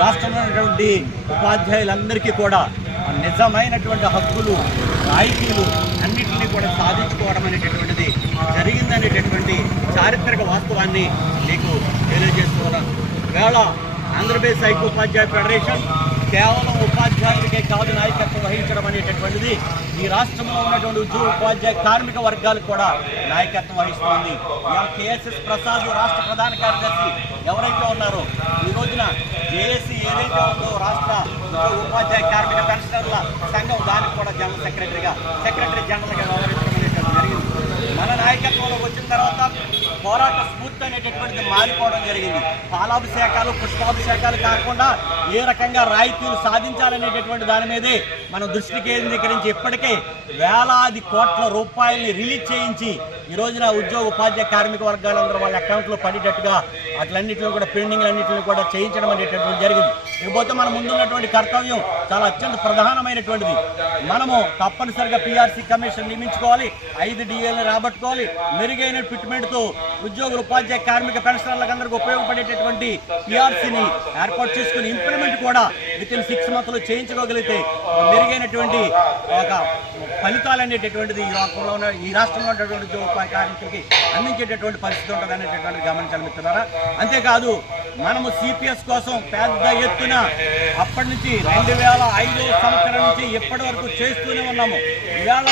రాష్ట్రంలో ఉన్నటువంటి ఉపాధ్యాయులందరికీ కూడా నిజమైనటువంటి హక్కులు రాయితీలు అన్నింటినీ కూడా సాధించుకోవడం అనేటటువంటిది జరిగిందనేటటువంటి చారిత్రక వాస్తవాన్ని మీకు తెలియజేస్తున్నాను. వేళ ఆంధ్రప్రదేశ్ ఐక్యోపాధ్యాయ ఫెడరేషన్ కేవలం ఉపాధ్యాయులకే కాదు నాయకత్వం వహించడం అనేటటువంటిది ఈ రాష్ట్రంలో ఉన్నటువంటి ఉద్యోగ ఉపాధ్యాయ కార్మిక వర్గాలకు కూడా నాయకత్వం వహిస్తుంది. ఇవాళ కేఎస్ఎస్ ప్రసాద్ రాష్ట్ర ప్రధాన కార్యదర్శి ఎవరైతే ఉన్నారో ఈ రోజున జేఏసీ ఏదైతే ఉందో రాష్ట్ర ఉపాధ్యాయ కార్మిక పెన్షనర్ల సంఘం దానికి కూడా జనరల్ సెక్రటరీ జనరల్గా వ్యవహరించడం అనేటువంటి జరిగింది. మన నాయకత్వంలో వచ్చిన తర్వాత పోరాట స్ఫూర్తి అనేటటువంటిది మారిపోవడం జరిగింది. పాలాభిషేకాలు పుష్పాభిషేకాలు కాకుండా ఏ రకంగా రాయితీలు సాధించాలనేటటువంటి దాని మీదే మనం దృష్టి కేంద్రీకరించి ఇప్పటికే వేలాది కోట్ల రూపాయలని రిలీజ్ చేయించి ఈ రోజున ఉద్యోగ ఉపాధ్యాయ కార్మిక వర్గాలందరూ వాళ్ళ అకౌంట్లో పడేటట్టుగా అట్లన్నింటిలో కూడా పెండింగ్లన్నింటినీ కూడా చేయించడం అనేటటువంటి జరిగింది. ఇకపోతే మన ముందున్నటువంటి కర్తవ్యం చాలా అత్యంత ప్రధానమైనటువంటిది. మనము తప్పనిసరిగా పిఆర్సీ కమిషన్ నియమించుకోవాలి, 5 DAలను రాబట్టుకోవాలి, మెరుగైన ఫిట్మెంట్తో ఉద్యోగులు ఉపాధ్యాయ కార్మిక పెన్షనర్లకు అందరికీ ఉపయోగపడేటటువంటి పిఆర్సీని ఏర్పాటు చేసుకుని ఇంప్లిమెంట్ కూడా వితిన్ 6 months చేయించుకోగలిగితే మెరుగైనటువంటి ఒక ఫలితాలు అనేటటువంటిది ఈ రాష్ట్రంలో ఉన్నటువంటి ఉద్యోగ ఉపాధ్యాయ కార్మికులకి అందించేటటువంటి పరిస్థితి ఉంటుంది అనేటటువంటి గమనించాలి మిత్రులారా. అంతేకాదు మనము సిపిఎస్ కోసం పెద్ద ఎత్తున అప్పటి నుంచి 2005 సంవత్సరం నుంచి ఇప్పటి వరకు చేస్తూనే ఉన్నాము. ఇవాళ